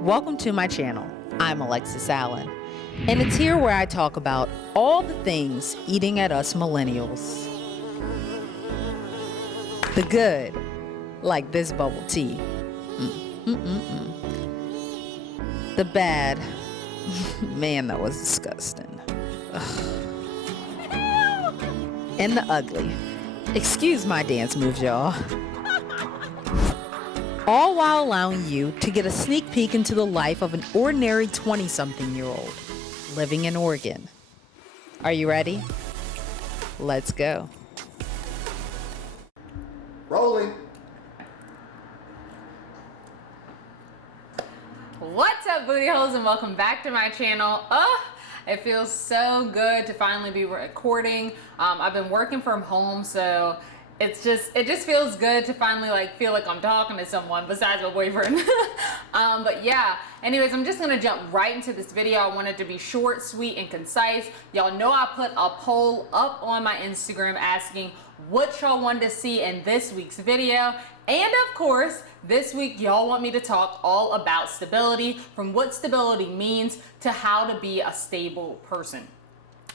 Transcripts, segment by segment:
Welcome to my channel. I'm Alexis Allen, and it's here where I talk about all the things eating at us millennials. The good, like this bubble tea. The bad, man, that was disgusting. Ugh. And the ugly. Excuse my dance moves, y'all. All while allowing you to get a sneak peek into the life of an ordinary 20-something-year-old living in Oregon. Are you ready? Let's go. Rolling. What's up, booty holes, and welcome back to my channel. It feels so good to finally be recording. I've been working from home, so it just feels good to finally feel like I'm talking to someone besides my boyfriend. But yeah, anyways, I'm just gonna jump right into this video. I want it to be short, sweet, and concise. Y'all know I put a poll up on my Instagram asking what y'all wanted to see in this week's video. And of course, this week y'all want me to talk all about stability, from what stability means to how to be a stable person.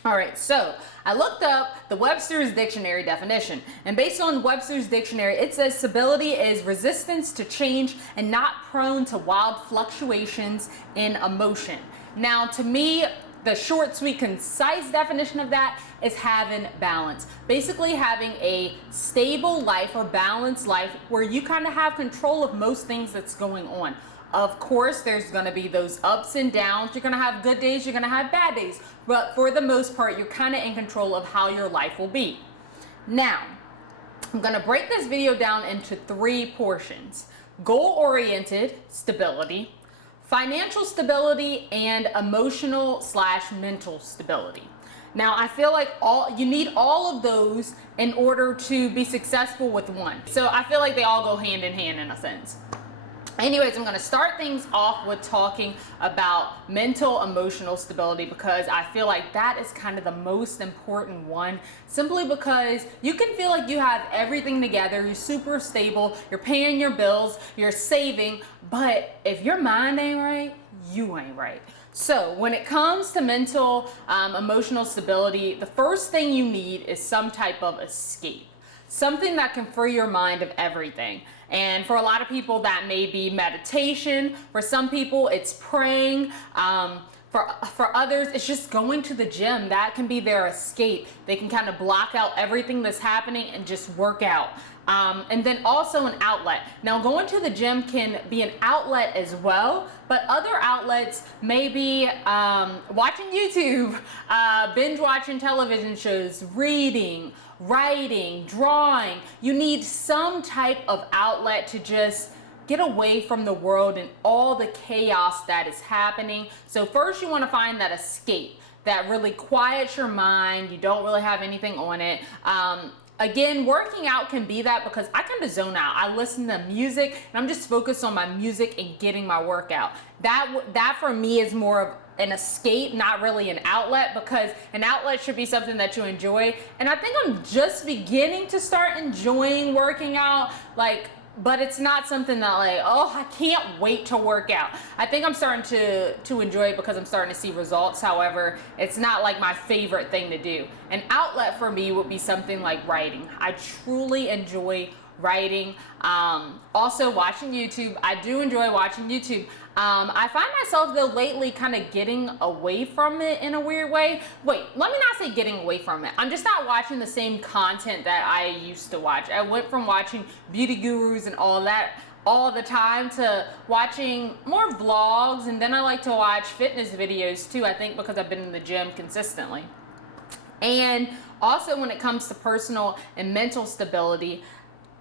All right, so I looked up the Webster's Dictionary definition, and based on Webster's Dictionary, it says stability is resistance to change and not prone to wild fluctuations in emotion. Now, to me, the short, sweet, concise definition of that is having balance. Basically having a stable life or balanced life where you kind of have control of most things that's going on. Of course, there's gonna be those ups and downs. You're gonna have good days, you're gonna have bad days. But for the most part, you're kind of in control of how your life will be. Now, I'm gonna break this video down into 3 portions: goal-oriented stability, financial stability, and emotional/mental stability. Now, I feel like you need all of those in order to be successful with one. So I feel like they all go hand in hand in a sense. Anyways, I'm going to start things off with talking about mental emotional stability, because I feel like that is kind of the most important one, simply because you can feel like you have everything together, you're super stable, you're paying your bills, you're saving, but if your mind ain't right, you ain't right. So when it comes to mental emotional stability, the first thing you need is some type of escape. Something that can free your mind of everything. And for a lot of people, that may be meditation. For some people, it's praying. For others, it's just going to the gym. That can be their escape. They can kind of block out everything that's happening and just work out. And then also an outlet. Now, going to the gym can be an outlet as well, but other outlets may be watching YouTube, binge watching television shows, reading, writing, drawing. You need some type of outlet to just get away from the world and all the chaos that is happening. So first you want to find that escape that really quiets your mind. You don't really have anything on it. Again, working out can be that, because I kind of zone out. I listen to music and I'm just focused on my music and getting my workout. That for me is more of an escape, not really an outlet, because an outlet should be something that you enjoy. And I think I'm just beginning to start enjoying working out, but it's not something that I can't wait to work out. I think I'm starting to enjoy it because I'm starting to see results. However, it's not like my favorite thing to do. An outlet for me would be something like writing. I truly enjoy writing. Also watching YouTube. I do enjoy watching YouTube. I find myself though lately kind of getting away from it in a weird way. Wait, let me not say getting away from it. I'm just not watching the same content that I used to watch. I went from watching beauty gurus and all that all the time to watching more vlogs, and then I like to watch fitness videos too, I think because I've been in the gym consistently. And also when it comes to personal and mental stability,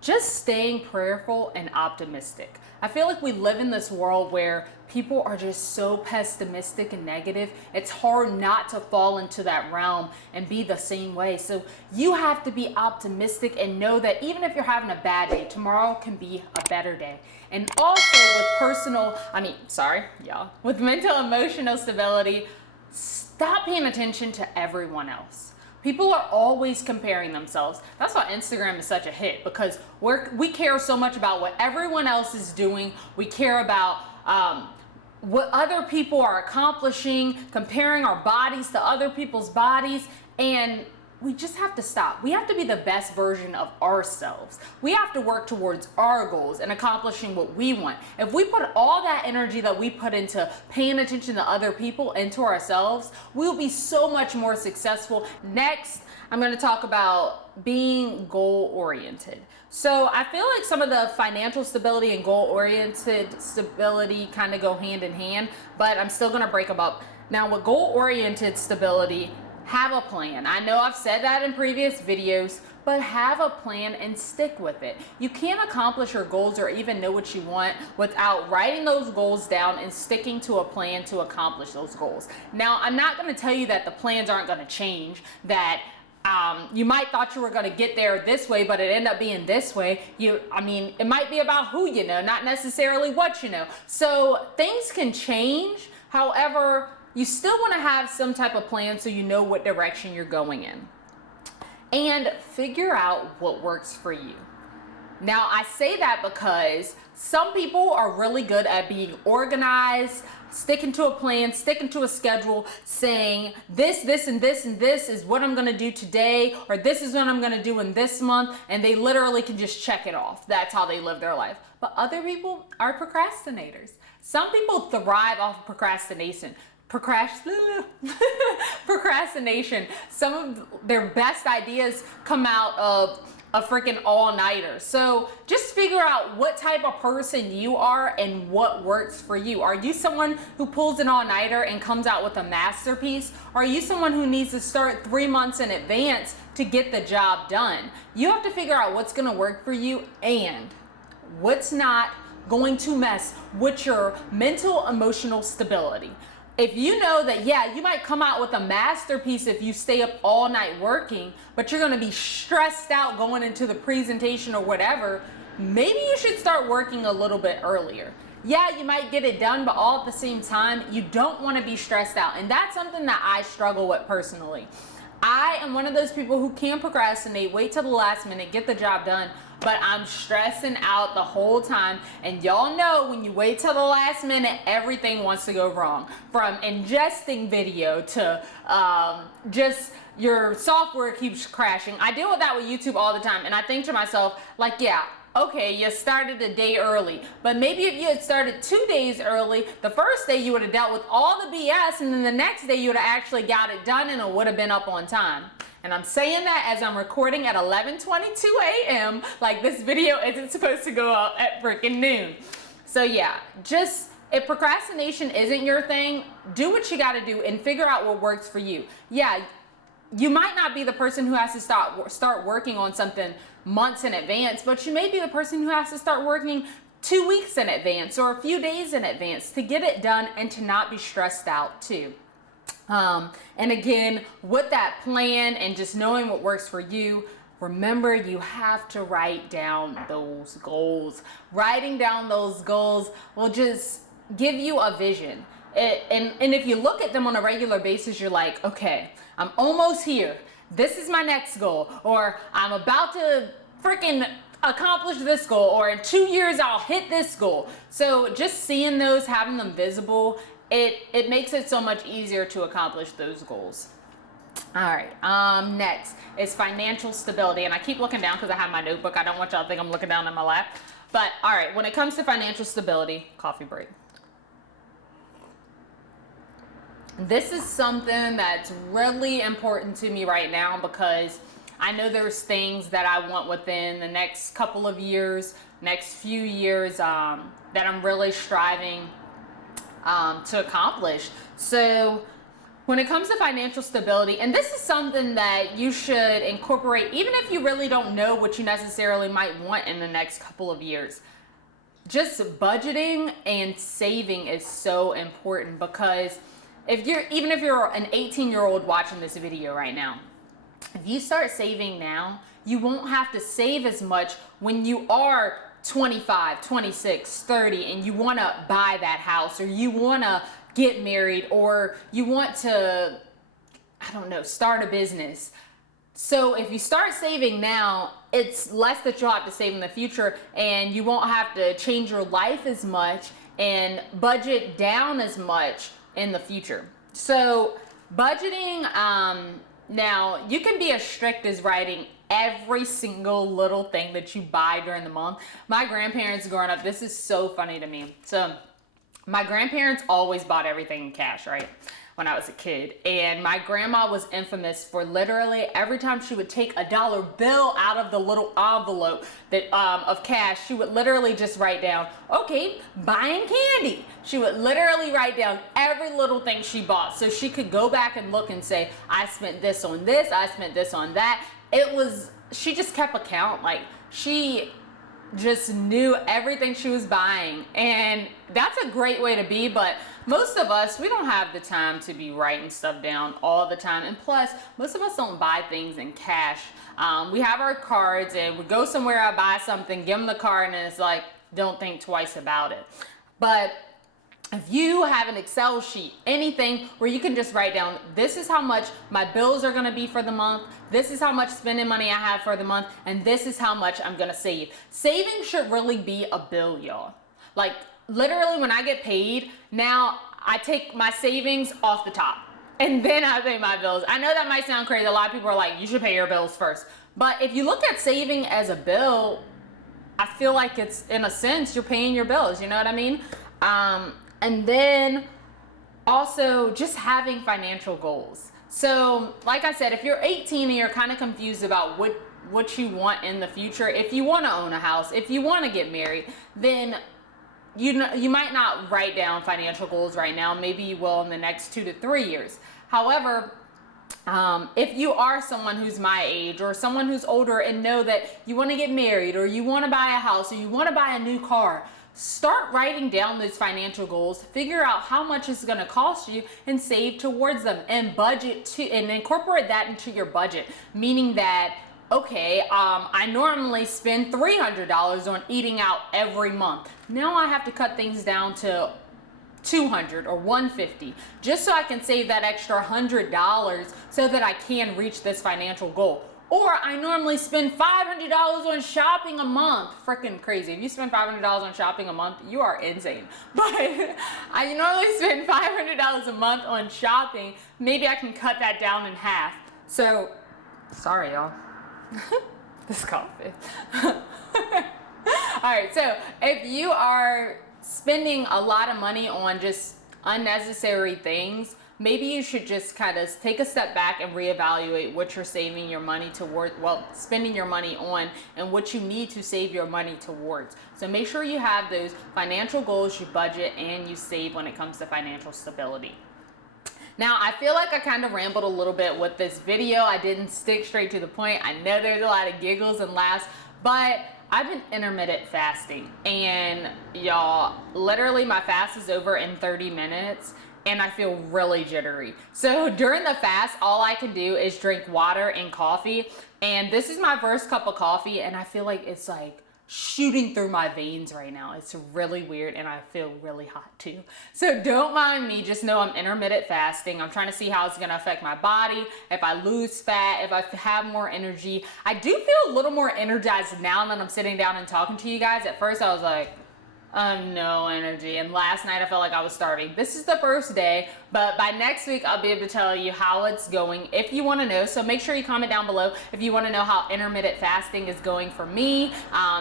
just staying prayerful and optimistic. I feel like we live in this world where people are just so pessimistic and negative. It's hard not to fall into that realm and be the same way. So you have to be optimistic and know that even if you're having a bad day, tomorrow can be a better day. And also with mental emotional stability, stop paying attention to everyone else. People are always comparing themselves. That's why Instagram is such a hit, because we care so much about what everyone else is doing. We care about what other people are accomplishing, comparing our bodies to other people's bodies, and we just have to stop. We have to be the best version of ourselves. We have to work towards our goals and accomplishing what we want. If we put all that energy that we put into paying attention to other people and to ourselves, we'll be so much more successful. Next, I'm going to talk about being goal-oriented. So I feel like some of the financial stability and goal-oriented stability kind of go hand in hand, but I'm still going to break them up. Now, with goal-oriented stability, have a plan. I know I've said that in previous videos, but have a plan and stick with it. You can't accomplish your goals or even know what you want without writing those goals down and sticking to a plan to accomplish those goals. Now, I'm not going to tell you that the plans aren't going to change, that you might thought you were going to get there this way, but it ended up being this way. It might be about who you know, not necessarily what you know. So things can change. However, you still want to have some type of plan so you know what direction you're going in. And figure out what works for you. Now, I say that because some people are really good at being organized, sticking to a plan, sticking to a schedule, saying this, and this, and this is what I'm going to do today, or this is what I'm going to do in this month, and they literally can just check it off. That's how they live their life. But other people are procrastinators. Some people thrive off of procrastination. Procrastination. Some of their best ideas come out of a freaking all-nighter. So just figure out what type of person you are and what works for you. Are you someone who pulls an all-nighter and comes out with a masterpiece? Are you someone who needs to start 3 months in advance to get the job done? You have to figure out what's going to work for you and what's not going to mess with your mental, emotional stability. If you know that, yeah, you might come out with a masterpiece if you stay up all night working, but you're going to be stressed out going into the presentation or whatever, maybe you should start working a little bit earlier. Yeah, you might get it done, but all at the same time, you don't want to be stressed out. And that's something that I struggle with personally. I am one of those people who can procrastinate, wait till the last minute, get the job done, but I'm stressing out the whole time. And y'all know when you wait till the last minute, everything wants to go wrong. From ingesting video to just your software keeps crashing. I deal with that with YouTube all the time. And I think to myself, like, yeah, okay, you started a day early, but maybe if you had started 2 days early, the first day you would have dealt with all the BS, and then the next day you would have actually got it done and it would have been up on time. And I'm saying that as I'm recording at 11:22 a.m. like this video isn't supposed to go up at freaking noon. So yeah, just if procrastination isn't your thing, do what you gotta do and figure out what works for you. Yeah, you might not be the person who has to start working on something months in advance, but you may be the person who has to start working 2 weeks in advance or a few days in advance to get it done and to not be stressed out too. And again, with that plan and just knowing what works for you, remember you have to write down those goals. Writing down those goals will just give you a vision. And if you look at them on a regular basis, you're like, okay, I'm almost here. This is my next goal, or I'm about to freaking accomplish this goal, or in 2 years I'll hit this goal. So just seeing those, having them visible, it makes it so much easier to accomplish those goals. All right, next is financial stability. And I keep looking down because I have my notebook. I don't want y'all to think I'm looking down in my lap. But all right, when it comes to financial stability, coffee break. This is something that's really important to me right now because I know there's things that I want within the next couple of years, next few years, that I'm really striving to accomplish. So when it comes to financial stability, and this is something that you should incorporate even if you really don't know what you necessarily might want in the next couple of years. Just budgeting and saving is so important because even if you're an 18-year-old watching this video right now, if you start saving now, you won't have to save as much when you are 25, 26, 30, and you want to buy that house, or you want to get married, or you want to, I don't know, start a business. So if you start saving now, it's less that you'll have to save in the future, and you won't have to change your life as much, and budget down as much in the future. So budgeting, now you can be as strict as writing every single little thing that you buy during the month. My grandparents growing up, this is so funny to me. So my grandparents always bought everything in cash, right? When I was a kid. And my grandma was infamous for literally every time she would take a dollar bill out of the little envelope that of cash, she would literally just write down, okay, buying candy. She would literally write down every little thing she bought so she could go back and look and say, I spent this on this, I spent this on that. She just kept a count. Like, she just knew everything she was buying, and that's a great way to be. But most of us, we don't have the time to be writing stuff down all the time, and plus most of us don't buy things in cash. We have our cards, and we go somewhere, I buy something, give them the card, and it's like, don't think twice about it. But if you have an Excel sheet, anything where you can just write down, this is how much my bills are gonna be for the month, this is how much spending money I have for the month, and this is how much I'm gonna save. Saving should really be a bill, y'all. Like, literally when I get paid, now I take my savings off the top, and then I pay my bills. I know that might sound crazy. A lot of people are like, you should pay your bills first. But if you look at saving as a bill, I feel like it's, in a sense, you're paying your bills, you know what I mean? And then also just having financial goals. So like I said, if you're 18 and you're kind of confused about what you want in the future, if you want to own a house, if you want to get married, then you might not write down financial goals right now. Maybe you will in the next 2 to 3 years. However, if you are someone who's my age or someone who's older and know that you want to get married or you want to buy a house or you want to buy a new car, start writing down those financial goals, figure out how much it's going to cost you and save towards them, and budget to, and incorporate that into your budget. Meaning that, okay, I normally spend $300 on eating out every month. Now I have to cut things down to $200 or $150 just so I can save that extra $100 so that I can reach this financial goal. Or I normally spend $500 on shopping a month. Freaking crazy. If you spend $500 on shopping a month, you are insane. But I normally spend $500 a month on shopping. Maybe I can cut that down in half. So, sorry y'all. This coffee. Alright, so if you are spending a lot of money on just unnecessary things, maybe you should just kind of take a step back and reevaluate what you're saving your money toward, well, spending your money on, and what you need to save your money towards. So make sure you have those financial goals, you budget, and you save when it comes to financial stability. Now, I feel like I kind of rambled a little bit with this video. I didn't stick straight to the point. I know there's a lot of giggles and laughs, but I've been intermittent fasting, and y'all, literally my fast is over in 30 minutes. And I feel really jittery. So during the fast, all I can do is drink water and coffee. And this is my first cup of coffee, and I feel like it's like shooting through my veins right now. It's really weird, and I feel really hot too. So don't mind me, just know I'm intermittent fasting. I'm trying to see how it's gonna affect my body, if I lose fat, if I have more energy. I do feel a little more energized now that I'm sitting down and talking to you guys. At first I was like, no energy, and last night I felt like I was starving. This is the first day, but by next week I'll be able to tell you how it's going if you want to know. So make sure you comment down below if you want to know how intermittent fasting is going for me,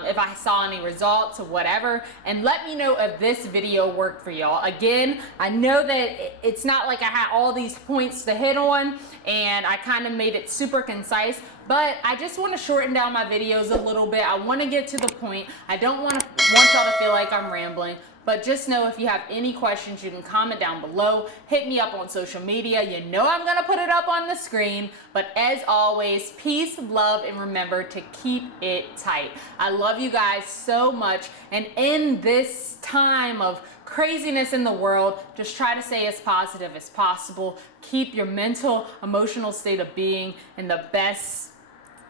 if I saw any results or whatever, and let me know if this video worked for y'all. Again, I know that it's not like I had all these points to hit on and I kind of made it super concise, but I just want to shorten down my videos a little bit. I want to get to the point. I don't want y'all to feel like I'm rambling, but just know if you have any questions, you can comment down below. Hit me up on social media. You know I'm going to put it up on the screen. But as always, peace, love, and remember to keep it tight. I love you guys so much. And in this time of craziness in the world, just try to stay as positive as possible. Keep your mental, emotional state of being in the best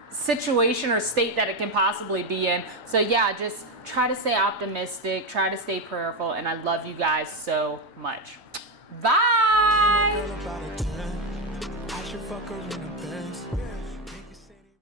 situation or state that it can possibly be in. So yeah, just try to stay optimistic, try to stay prayerful, and I love you guys so much. Bye!